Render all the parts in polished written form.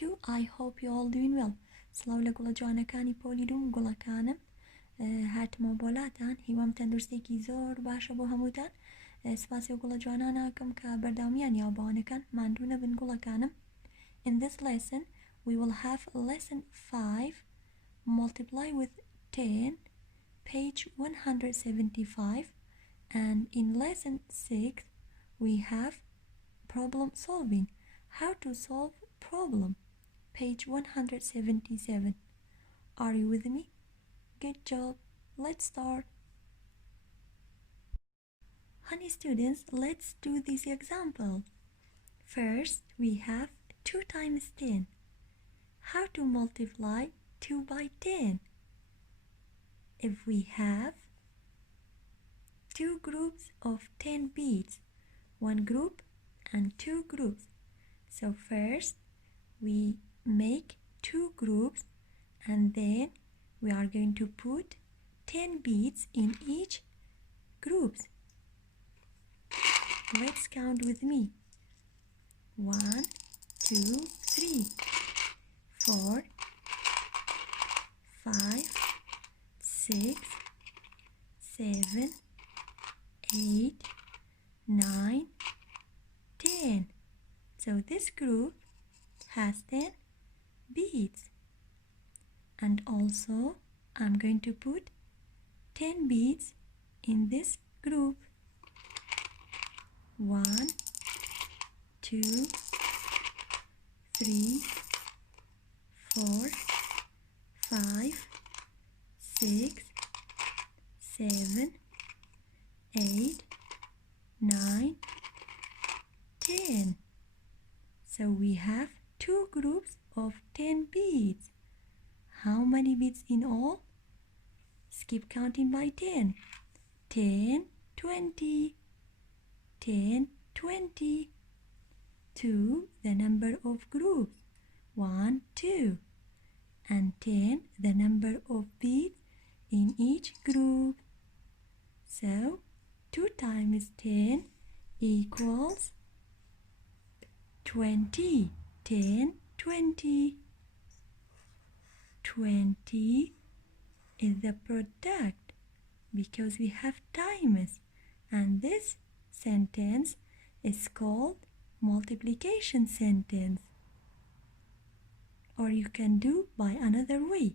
too. I hope you all doing well. سڵاو لە گوڵە جوانەکانی پۆلی دووم گوڵەکانم هاتمەوە بۆلاتان هیوام تەندروستێکی زۆر باشە بۆ هەمووتان سپاسی و گوڵە جوانان ناکەم کە بەردامیان یاوباوانەکان ماندوو نەبن گوڵەکانم. In this lesson we will have lesson 5 multiply with 10 page 175 and in lesson 6 we have problem solving, how to solve problem, page 177. Are you with me? Good job. Let's start. Honey students, let's do this example. First, we have 2 times 10. How to multiply 2 by 10? If we have 2 groups of 10 beads, 1 group and 2 groups. So first we make 2 groups and then we are going to put 10 beads in each group. Let's count with me. 1, 2, 3, 4, 5, 6, 7, 8, 9, 10. So this group has 10 beads. And also I'm going to put 10 beads in this group. 1, 2, 3, 4, 5, 6, 7, 8, 9, 10. So we have 2 groups of 10 beads. How many beads in all? Skip counting by 10. 10, 20. 10, 20. 2, the number of groups. 1, 2. And 10, the number of beads in each group. So 2 times 10 equals 20. 10, 20. 20 is the product because we have times, and this sentence is called multiplication sentence. Or you can do by another way.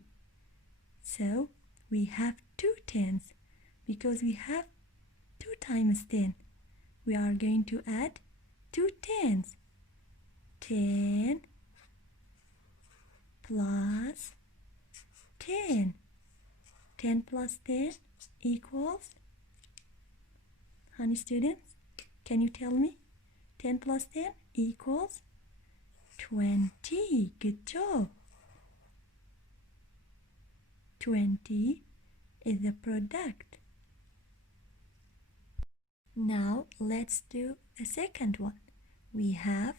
So we have 2 tens because we have 2 times 10. We are going to add 2 tens. 10 plus 10. 10 plus 10 equals, honey students, can you tell me? 10 plus 10 equals 20. Good job. 20 is the product. Now let's do the second one. We have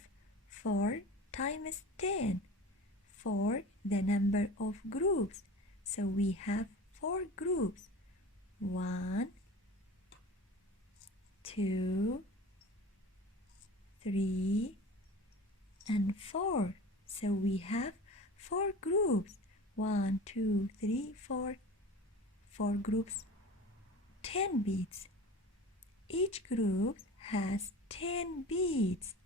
4 times 10. 4, the number of groups. So we have 4 groups. 1, 2, 3, and 4. So we have 4 groups. 1, 2, 3, 4. 4 groups, 10 beads. Each group has 10 beads.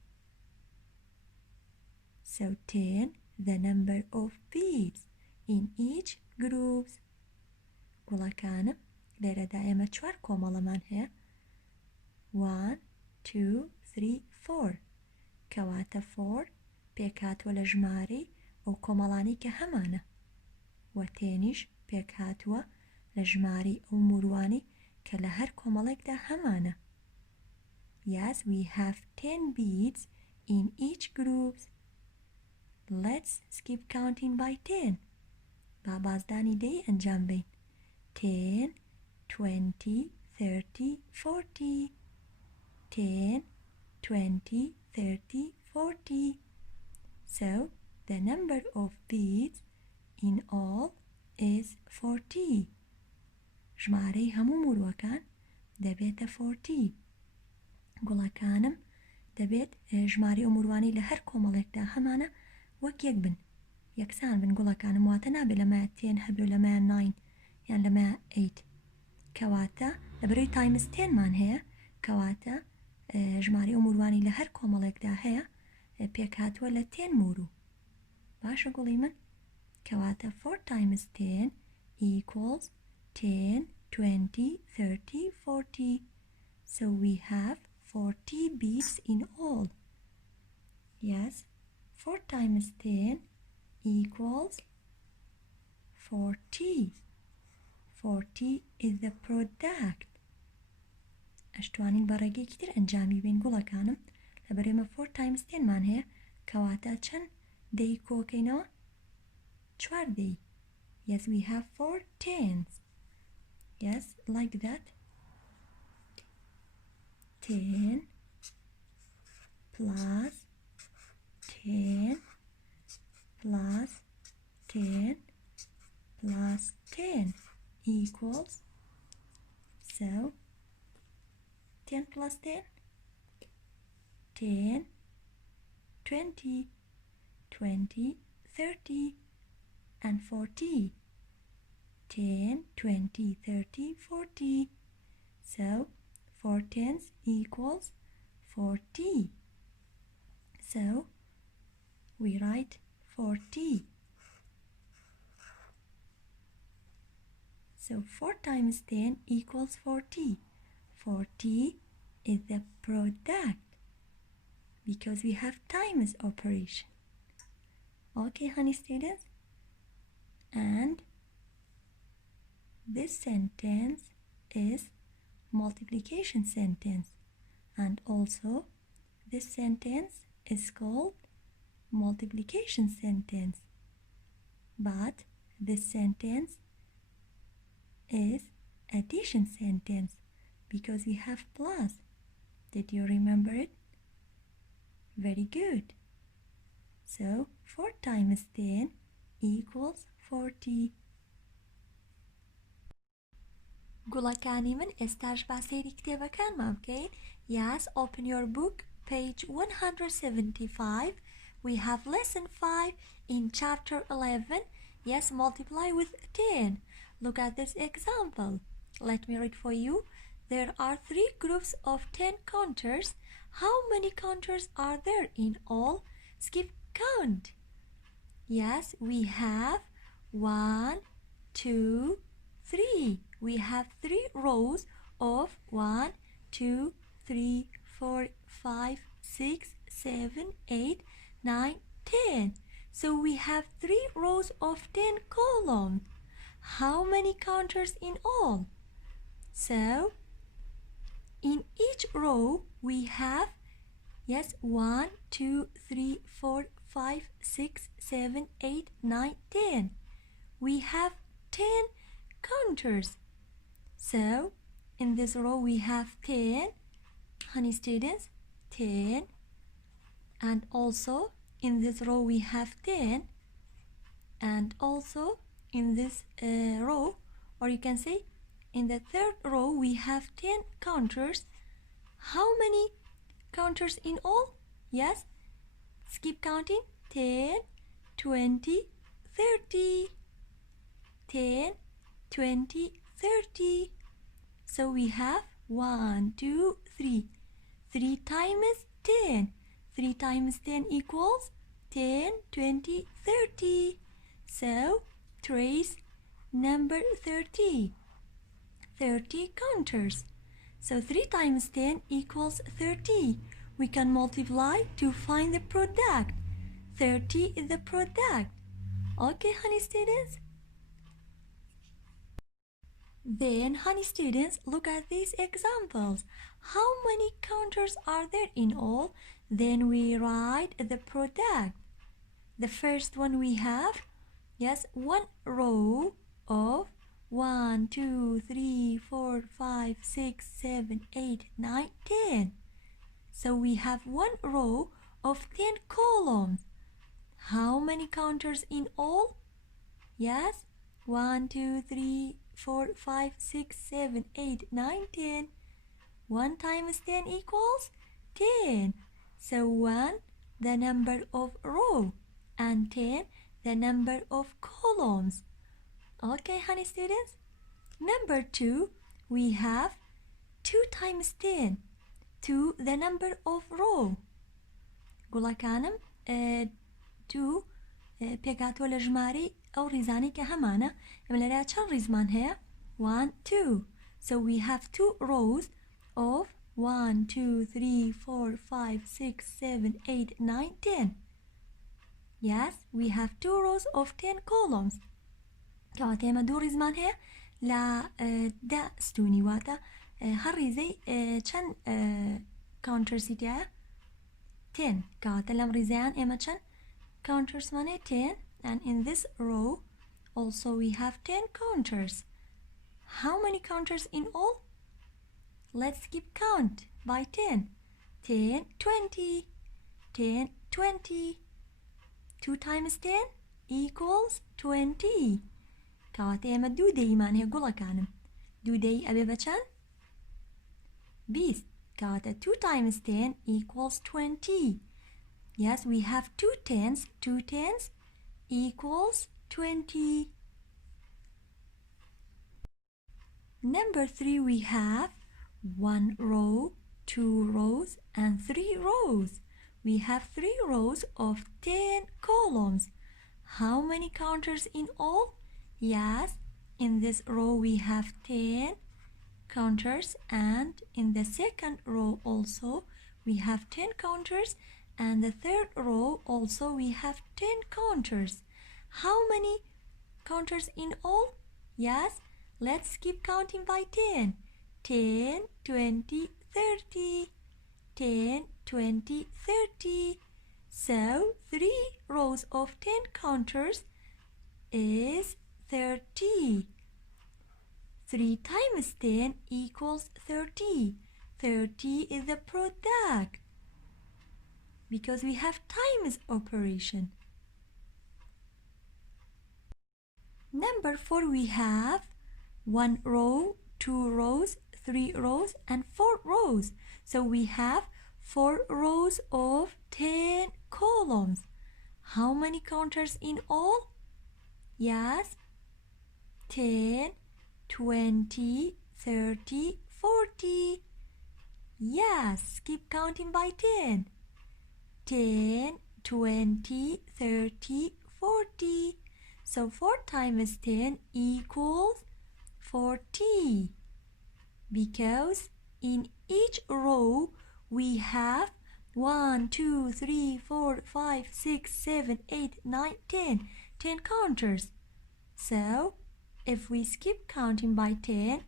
So 10, the number of beads in each group. گوڵەکانم لێرەدا ئێمە 4 کۆمەڵەمان هەیە. 1, 2, 3, 4. کەواتە 4 پێکهاتووە لە ژمارەی ئەو کۆمەڵانی کە هەمانە. و 10 پێکهاتووە لە ژمارەی ئەو موروانی کە لە هەر کۆمەڵێکدا هەمانە. Yes, we have 10 beads in each group. Let's skip counting by 10. با بازدانی دەی ئەنجام بین. 10, 20, 30, 40. 10, 20, 30, 40. So the number of beads in all is 40. ژمارەی هەموو موروەکان دەبێتە 40. گوڵەکانم دەبێت ژمارەی ئەو موروانەی لە هەر کۆمەڵێکدا هەمانە وەک یەک بن یەکسان بن گوڵەکانم واتە نابێت لەمایە 10 هەبێ و لەمایە 9 یان لەمایە 8 کەواتە لەبەرەوەی تایمز 10 مان هەیە کەواتە ژمارە ئەو موروانی لە هەر کۆمەڵێکدا هەیە پێکهاتووە لە 10 موورو باشە گوڵی من کەواتە 4 times 10 equals 10 20 30 40 so we have 40 beads in all. Yes, 4 times 10 equals 40. 40 is the product. ئەشتوانین بە ڕێگەیەکی تر ئەنجامی بین گوڵەکانم لەبەرێمە 4 times 10 مان هەیە کەواتە چەند دەی کۆکەینەوە 4 دەی. Yes, we have 4 tens. Yes, like that. 10 plus 10 plus 10 plus 10 equals, so 10 plus 10, 10, 20, 20, 30, and 40. 10, 20, 30, 40. So 4 tens equals 40. So we write 40. So 4 times 10 equals 40. 40 is the product because we have times operation. Okay, honey students? And this sentence is multiplication sentence, and also this sentence is called multiplication sentence, but this sentence is addition sentence because we have plus. Did you remember it? Very good. So 4 times 10 equals 40. گوڵەکانی من ئێستاش با سەیری کتێبەکانمان بکەین. Yes, open your book, page 175. We have lesson 5 in chapter 11. Yes, multiply with 10. Look at this example. Let me read for you. There are 3 groups of 10 counters. How many counters are there in all? Skip count. Yes, we have 1, 2, 3. We have 3 rows of 1, 2, 3, 4, 5, 6, 7, 8, 9, 10. So we have 3 rows of 10 columns. How many counters in all? So in each row we have, yes, 1, 2, 3, 4, 5, 6, 7, 8, 9, 10. We have 10 counters. So in this row we have 10, honey students, 10, and also in this row we have 10, and also in this row, or you can say in the third row we have 10 counters. How many counters in all? Yes, skip counting. 10, 20, 30. 10, 20, 30. So we have 1, 2, 3. 3 times 10. 3 times 10 equals 10, 20, 30. So trace number 30. 30 counters. So 3 times 10 equals 30. We can multiply to find the product. 30 is the product. Okay, honey students? Then, honey students, look at these examples. How many counters are there in all? Then we write the product. The first one we have, yes, 1 row of 1, 2, 3, 4, 5, 6, 7, 8, 9, 10. So we have 1 row of 10 columns. How many counters in all? Yes, 1, 2, 3, 4, 5, 6, 7, 8, 9, 10. 1 times 10 equals 10. So 1, the number of row, and 10 the number of columns. Okay, honey students? Number 2, we have 2 times 10, 2 the number of row. گوڵەکانم 2 پێکاتوە لە ژمارەی ئەو ڕیزانی کە هەمانە. ئەمە لەرا چەند ڕیزمان هەیە؟ 1 2. So we have 2 rows of 1 2 3 4 5 6 7 8 9 10. Yes, we have 2 rows of 10 columns. کەواتە ئێمە 2 ڕیزمان هەیە لە 10 ستونی، واتە هەر ڕیزەی چەند کاونتەرسی تایە؟ 10. کەواتە لەم ڕیزەیان ئێمە چەند کاونتەرسمان هەیە؟ 10. And in this row also we have 10 counters. How many counters in all? Let's keep count by 10. 10 20. 10 20. 2 times 10 equals 20. کەواتە ئێمە 2 دەیمان هەیە گوڵەکانم. 2 دەی ئەبێ بە چەند؟ 20. کەواتە 2 times 10 equals 20. Yes, we have 2 tens. 2 tens equals 20. Number 3, we have 1 row, 2 rows, and 3 rows. We have 3 rows of 10 columns. How many counters in all? Yes, in this row we have 10 counters, and in the second row also we have 10 counters, and the third row also we have 10 counters. How many counters in all? Yes, let's keep counting by 10. 10 20 30. 10 20 30. So 3 rows of 10 counters is 30. 3 times 10 equals 30. 30 is the product because we have times operation. Number 4, we have 1 row, 2 rows, 3 rows, and 4 rows. So we have 4 rows of 10 columns. How many counters in all? Yes, 10 20 30 40. Yes, keep counting by 10. 10 20 30 40. So 4 times 10 equals 40. Because in each row we have 1 2 3 4 5 6 7 8 9 10 counters. So if we skip counting by 10,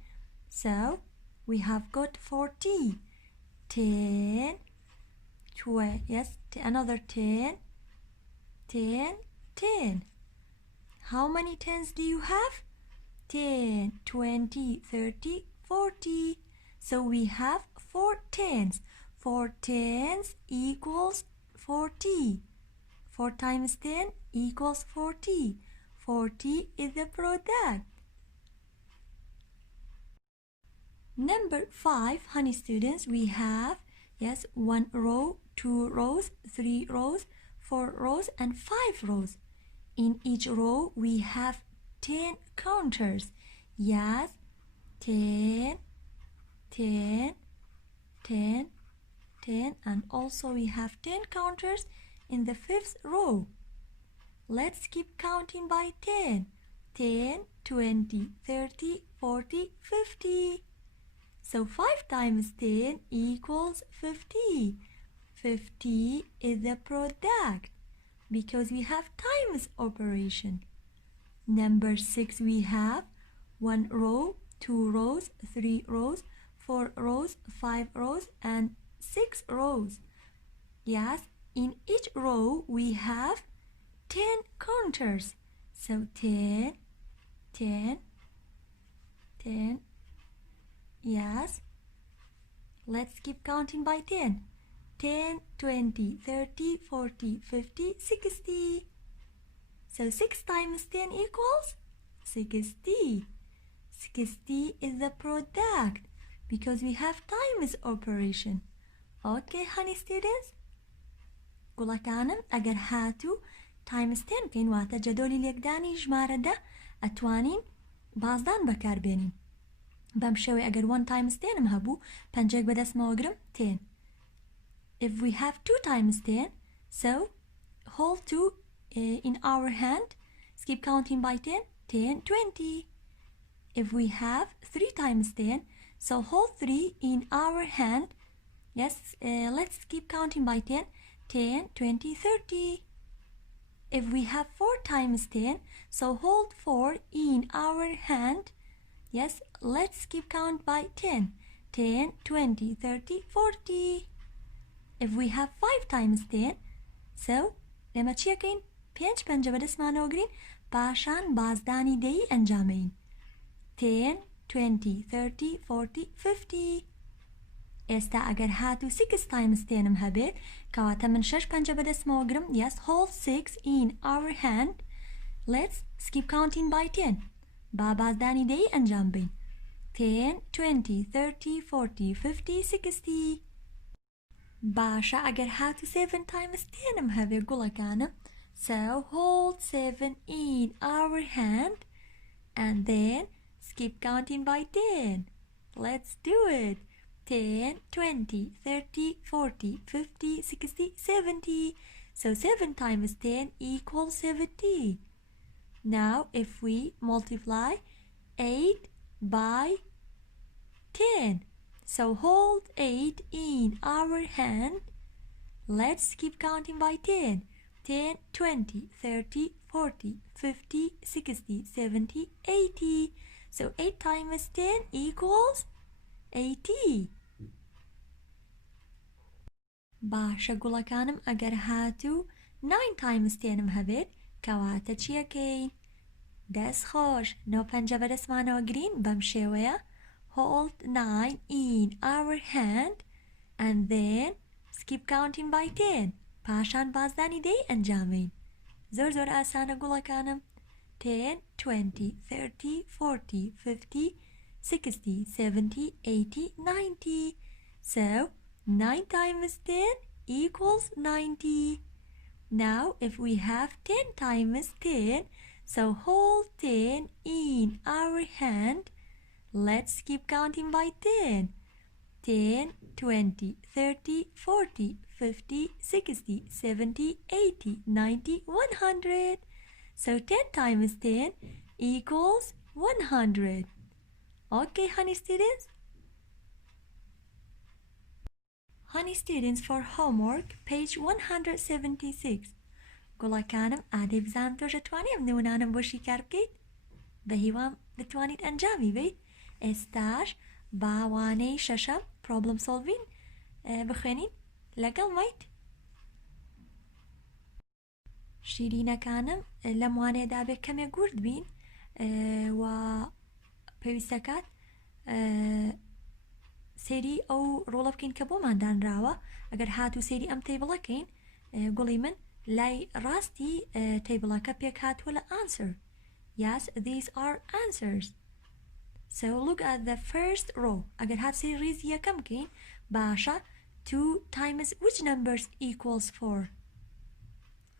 so we have got 40. 10 12, yes, another 10 10 10. How many tens do you have? 10 20 30 40. So we have 4 tens. 4 tens equals 40. 4 times 10 equals 40. 40 is the product. Number 5, honey students, we have, yes, 1 row, 2 rows, 3 rows, 4 rows, and 5 rows. In each row we have 10 counters. Yes, 10 10 10 10, and also we have 10 counters in the 5th row. Let's keep counting by 10. 10 20 30 40 50. So 5 times 10 equals 50. 50 is the product because we have times operation. Number 6, we have 1 row, 2 rows, 3 rows, 4 rows, 5 rows, and 6 rows. Yes, in each row we have 10 counters. So 10 10 10. Yes, let's keep counting by 10. 10 20 30 40 50 60. So 6 times 10 equals 60. 60 is the product because we have times operation. Okay, honey students? گوڵەکانم ئەگەر هاتوو times 10 بکەین واتە جەدۆلی لێکدانی ژمارە 10 ئەتوانین بازدان بەکاربێنین بەم شێوەیە ئەگەر 1 times 10 م هەبوو پەنجێک بەدەستمەوەگرم 10. If we have 2 times 10, so hold 2 in our hand, keep counting by 10, 10, 20. If we have 3 times 10, so hold 3 in our hand. Yes, let's keep counting by 10, 10, 20, 30. If we have 4 times 10, so hold 4 in our hand. Yes, let's keep count by 10, 10, 20, 30, 40. If we have 5 times 10, so لما چیەکەین 5 پەنجە بەدەستمانەوەگرین پاشان بازدانی دەی ئەنجامەین 10, 20, 30, 40, 50. ئێستا ئەگەر هاتوو 6 times 10 م هەبێت کەواتە من 6 پەنجە بەدەستمەوەگرم. Yes, hold 6 in our hand. Let's keep counting by 10. با بازدانی دەی ئەنجام بین 10, 20, 30, 40, 50, 60. باشە ئەگەر هاتوو 7 times 10 م هەبێت گوڵەکانم. So hold 7 in our hand and then keep counting by 10. Let's do it. 10, 20, 30, 40, 50, 60, 70. So 7 times 10 equals 70. Now if we multiply 8 by 10. So hold 8 in our hand. Let's keep counting by 10. 10, 20, 30, 40, 50, 60, 70, 80. So 8 times 10 equals 80. باشە گوڵەکانم ئەگەر هاتوو 9 times 10 م هەبێت کەواتە چیەکەین؟ دەست خۆش 9 پەنجە بەدەستمانەوە گرین بەم شێوەیە hold 9 in our hand and then keep counting by 10. پاشان بازدانی دەی ئەنجامین. زۆر ئاسانە گوڵەکانم. 10, 20, 30, 40, 50, 60, 70, 80, 90. So 9 times 10 equals 90. Now if we have 10 times 10, so hold 10 in our hand. Let's keep counting by 10. 10, 20, 30, 40, 50, 60, 70, 80, 90, 100. So 10 times 10 equals 100. Okay, honey students? Honey students, for homework, page 176. گوڵەکانم ئادەی بزانم تۆ دەتوانێت ئەم نمونانەم بۆ شیکار بکەیت؟ بە هیوام بتوانیت ئەنجامی بیت. ئێستاش باوانەی شەشەم problem solving بخوێنین لەگەڵ مایت. شیرینەکانم لەم وانەیەدا بێت کەمێک گورد بین و پێویستەکات سێری ئەو ڕۆڵە بکەین کە بۆمان دانراوە. ئەگەر هاتوو سێری ئەم تەیبڵەکەین گوڵی من لای ڕاستی تەیبڵەکە پێک هاتووە لە answer. Yes, these are answers. So look at the first row. ئەگەر هات سێری ڕیزی یەکەم بکەین باشە 2 times which numbers equals 4?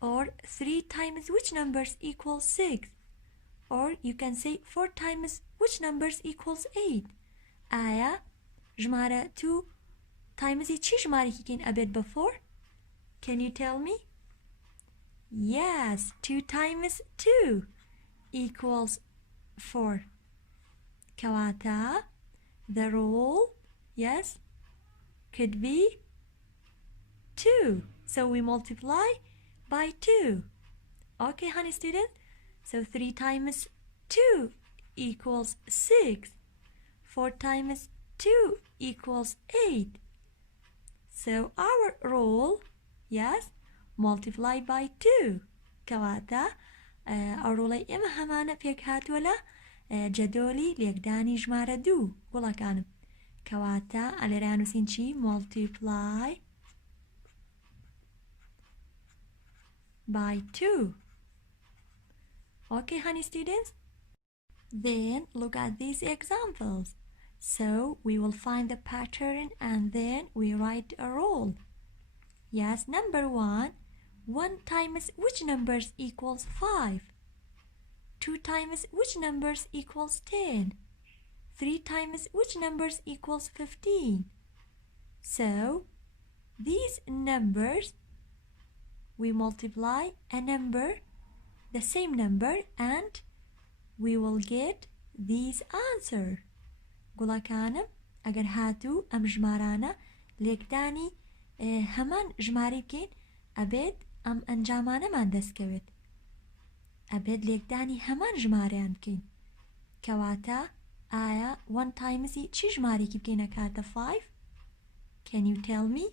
Or 3 times which numbers equals 6? Or you can say 4 times which numbers equals 8? ئایا ژمارە 2 times چی ژمارەی کەین ئەبێت بە 4? Can you tell me? Yes, 2 times 2 equals 4. Kawata, the rule, yes, could be 2. So we multiply by 2. Okay, honey student? So 3 times 2 equals 6. 4 times 2 equals 8. So our rule, yes, multiply by 2. Kawata, our rule ئێمە هەمانە پێک هاتووە لە جەدۆلی لێکدانی ژمارە 2 گوڵەکانم. کەواتە ئەلێرە نووسین چی؟ multiply by 2. Okay, honey students? Then look at these examples. So we will find the pattern and then we write a rule. Yes, number 1, 1 times which numbers equals 5? 2 times which numbers equals 10? 3 times which numbers equals 15? So, these numbers, we multiply a number, the same number, and we will get these answer. گوڵەکانم ئەگەر هاتوو ئەم ژمارانە لێکدانی هەمان ژمارە بکەین ئەبێت ئەم ئەنجامانەمان دەستکەوێت ئەبێت لێکدانی هەمان ژمارەیان بکەین کەواتە ئایا 1 تایمزی چی ژمارێکی بکەینە کاتە 5 Can you tell me?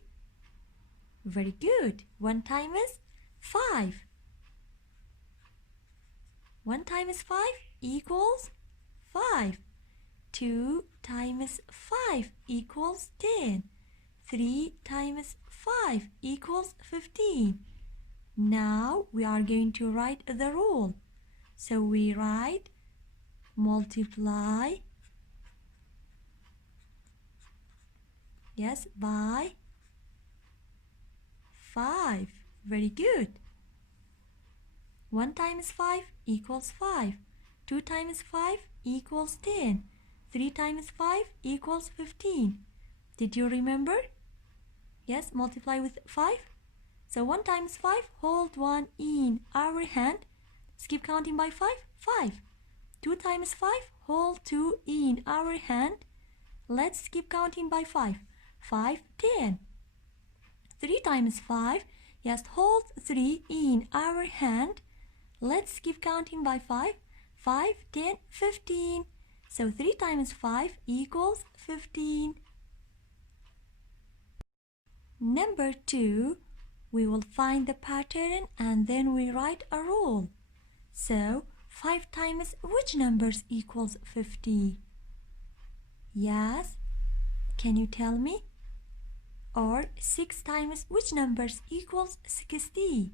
Very good. 1 times 5. 1 times 5 equals 5. 2 times 5 equals 10. 3 times 5 equals 15. Now we are going to write the rule. So we write multiply, yes, by 5. Very good. 1 times 5 equals 5. 2 times 5 equals 10. 3 times 5 equals 15. Did you remember? Yes, multiply with 5. So 1 times 5, hold 1 in our hand. Let's keep counting by 5. 5. 2 times 5, hold 2 in our hand. Let's keep counting by 5. 5, 10. 3 times 5, yes, hold 3 in our hand. Let's keep counting by 5. 5, 10, 15. So 3 times 5 equals 15. Number 2, we will find the pattern and then we write a rule. So 5 times which numbers equals 50? Yes, can you tell me? Or 6 times which numbers equals 60?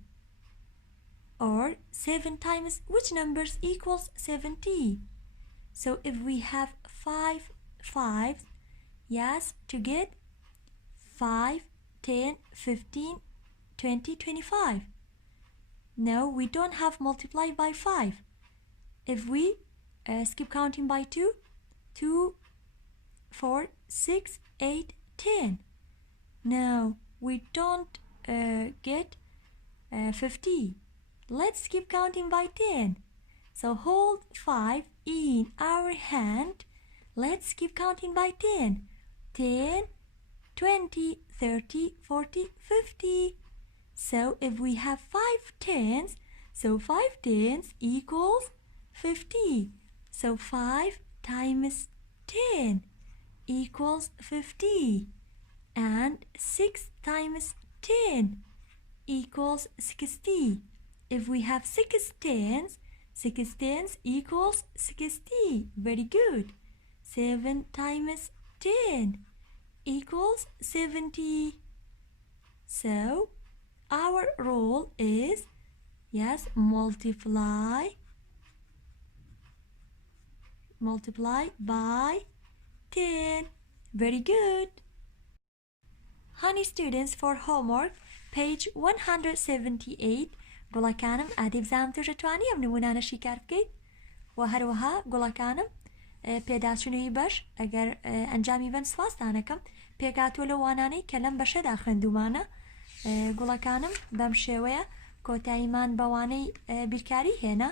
Or 7 times which numbers equals 70? So if we have 5 5s, yes, to get 5, 10, 15, 20, 25. No, we don't have multiply by 5. If we skip counting by 2, 2, 4, 6, 8, 10. No, we don't get 50. Let's keep counting by 10. So hold 5 in our hand. Let's keep counting by 10. 10, 20, 30, 40, 50. So if we have 5 tens, so 5 tens equals 50. So 5 times 10 equals 50. And 6 times 10 equals 60. If we have 6 tens, 6 tens equals 60. Very good. 7 times 10 equals 70. So our rule is, yes, multiply by 10. Very good. Honey students, for homework, page 178. گوڵەکانم ئادەی بزانم توێژە توانی ئەم نمونانەشی کار بکەیت و هەروەها گوڵەکانم پێداچوونەوەی بەش ئەگەر ئەنجامی بەن سوپاسدانەکەم پێکاتوە لە وانانەی کە لەم بەشەدا خوێندومانە گوڵەکانم بەم شێوەیە کۆتاییمان بەوانەی بیرکاری هێنا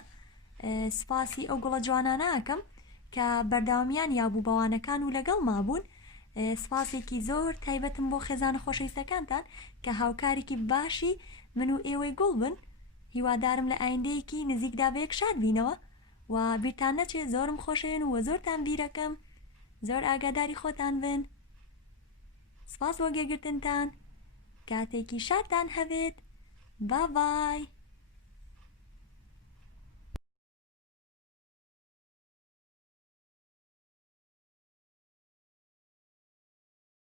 سپاسی ئەو گوڵە جوانانە ئەکەم کە بەرداوامیان یابوو بەوانەکان و لەگەڵ مابوون سپاسێکی زۆر تایبەتم بۆ خێزانە خۆشەویستەکانتان کە هاوکارێکی باشی من و ئێوەی گوڵ بن هیوادارم لە ئایندەیەکی نزیکدا بەیەک شاد بینەوە و بیرتان نەچێت زۆرم خۆشەوێن و زۆرتان بیرەکەم زۆر ئاگاداری خۆتان بن سپاس بۆ گێگرتنتان کاتێکی شادتان هەبێت با بای